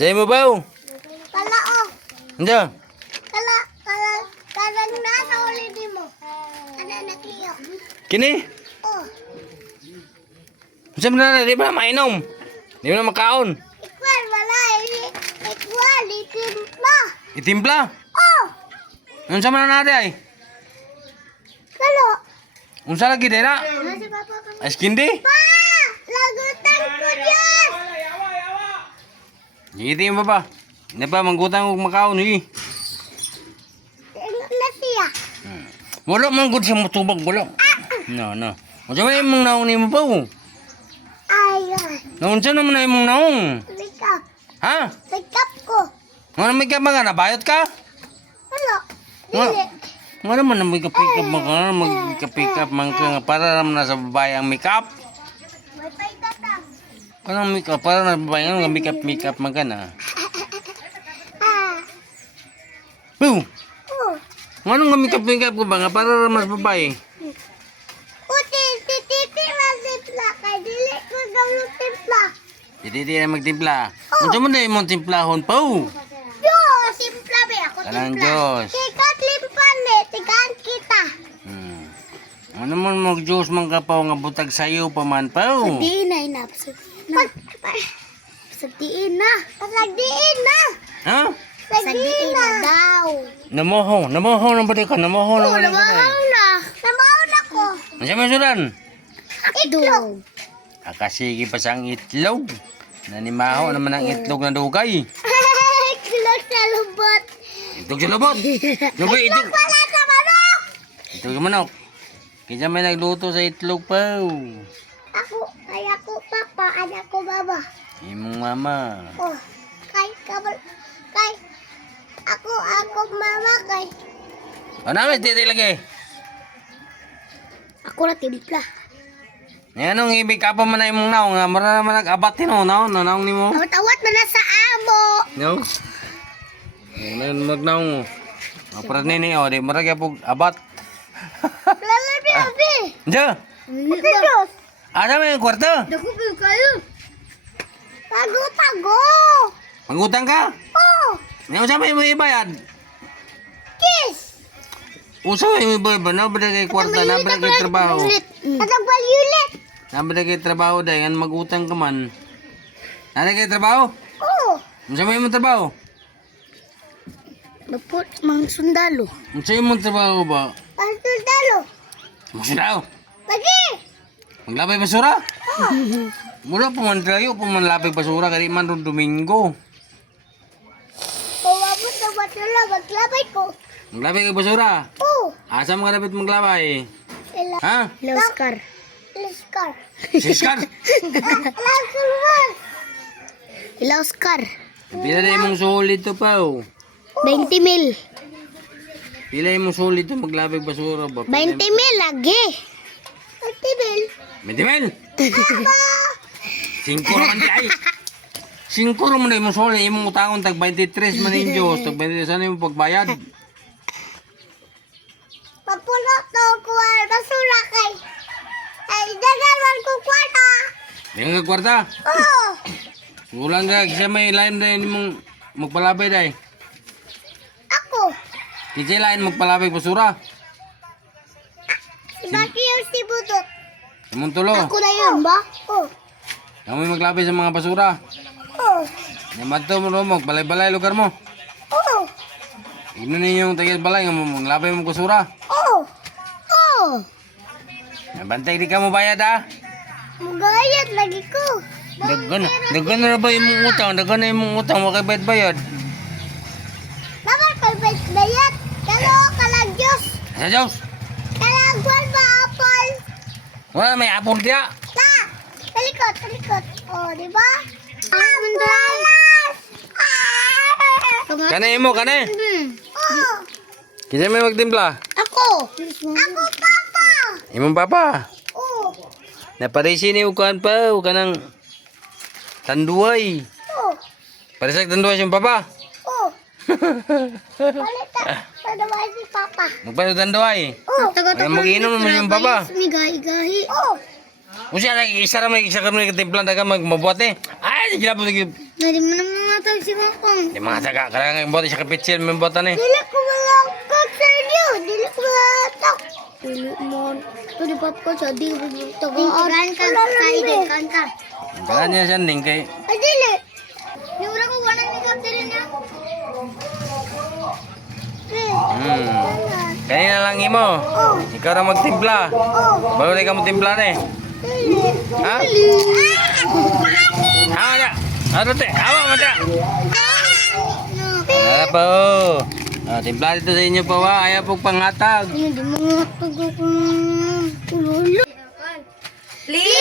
Diyan mo ba? Kala o. Diyan. Kalang nasa ulit mo. Anak Leo. Kini? Oh. Saan na di ba na mainom? Di ba na makaon? Ikwal, wala. Ikwal, itimpa. Itimpla? Oh. Unsa man na ay? Kalo. Unsa lagi dira? Nasi papa ka. Askindi? Pa! Lagutan ko dyan. Giti mo ba? Di ba manggutang og makaon ni? Tingnan na siya. Wala man gud siya motubag wala. No. Unsa man imong naong nimo ba? Ayun. Unsa naman na imong naong? Wake up. Ha? Wake up ko. Ano may ka ba nabayot ka? Ano? Wala. Dili. Nga naman na may ka-pick up man ka, mag-pick up man ka nga para naman na sa babae ang make-up. May paitatang. Kanang make-up, para na sa babae nga make-up man ka na. Ah. Boom! Oh. Nga nung make-up ko ba nga para naman sa babae? Uti, titi, masipla. Kay dili ko gawin timpla. Hindi na magtimpla. Unsa man na imong timplahon pa? Diyos! Timpla be. Ako Kanang timpla. Diyos. Tikat limpan be. Tigaan kita. Ano man mag-Diyos man ka pa nga butag sayo pa man pa? Diin na inap. Sagdiin na. Sagdiin na. Ha? Sagdiin na daw. Namoho na ba di ka? Namoho na ba di ka? Namahaw na. Namahaw na ko. Unsa man sudan? Itlog. Akasigi pa sang itlog. Nanimaho naman ang itlog na dugay. Itlog na lubot. Itlog sa lubot. Lubot itlog. Wala sa manok. Itlog sa manok. Kaya may nagluto sa itlog pa. Ako, ay ako papa, ay ako baba. Imong mama. Oh, kay, ako mama kay. Ano namin titi lagi? Ako na timpla. Yan ang ibig ka pa man na imong naong nga. Mara naman nag-abat tino. Naong ni mo. Awat-awat na nasa amo. No? Yan magnaong mo. Aparat nini o. Di mara kaya po abat. Lalabi. Diyan. Diyos. Ada mo yung kwarto? Dako pa kayo. Tago. Mangutang ka? Oh, Ngayon sa may ibayad? kiss. Usa may ibayad ba? Nabada kay kwarta. Nabada kay trabaho. Natagbal ulit. Nabada kay trabaho dahil nga magutang ka man. Nabada kay trabaho? Oh, Unsa may imong trabaho? Bapot, mga sundalo. Unsa imong trabaho ba? Ang sundalo. Magsidaw. Lagi. Maglabay basura? Mula pa man trayo, pa man labay basura, kaya man ron Domingo. Pawabot na batula, maglabay ko. Maglabay kay basura? Oh, Asa mo ka dapat maglabay? Ha? Oscar. Oscar. Siskar? Oscar. Pila na imong sulit to pa oh. 20 mil. Pila imong sulit to maglabay basura ba? 20 mil lagi. 20 mil. 20 mil? 5 naman di ay. 5 naman na imong sulit. Imong utangon tag 23 man yung Diyos. Tag 23 sana imong pagbayad. Papulot to kuwar basura kay. Ay, dagan ko kwarta. Di nga kwarta. Oh, Kulang ka. Kasi may lain na imong magpalabay dahi. ako. Kasi lain magpalabay basura. Bakit yung si Budot? Imong tulo. Ako na yun ba? Oh. Kami maglabay sa mga basura. Oh. Naman to mo balay-balay lugar mo. Oh. Ino ninyong tagay balay nga maglabay mo basura. Oh. Oh. Nabantay di ka mo bayad ha. Magayat lagi ko. Dagan na ba yung utang? Dagan na yung utang, wakay bayad-bayad. Dapat pagbayat. Kalo, kalag Diyos. Sa Diyos, Kalagwan ba apple? wala may apol diya. Ta! Talikot. Oh, di ba? Mandalas! Kanay mo, kanay. Oh! Kisa may magtimpla. Ako, papa! Imong papa. Oh! Naparisi ni ukan pa, ukan ng tanduay. Oh! Parisak tanduay siyang papa. Oh! Palita! Padawa si papa. Magpano tanduay. Oh! Ay, mag-inom naman yung papa. Gahi-gahi. Oh! Kung siya, isa ka may katimpla na ka magmabuhat eh. Ay, hindi na po. Nari mo naman matag si Mangkong. Di mga saga, kaya nga bote siya kapitsil, may bote ni. Dili ko malangkot sa inyo. Dili ko malatak. Dili mo. Ito di pap ko siya. Di ko tagaan ka. Kaibigan ka. Kaya niya siya ning kay... Ay, dili. Nura ko wala ni kaptirin na. Kanina lang imo. Oh. Ikaw na magtimpla. Oh. Bago na ikaw magtimpla ni. Dili. Ha? Hawa na. Ano te? Hawa mo na. Wala pa oh. Timpla dito sa inyo pa wa. Ayaw pong pangatag. Hindi mo matag ako ng ulo. Please.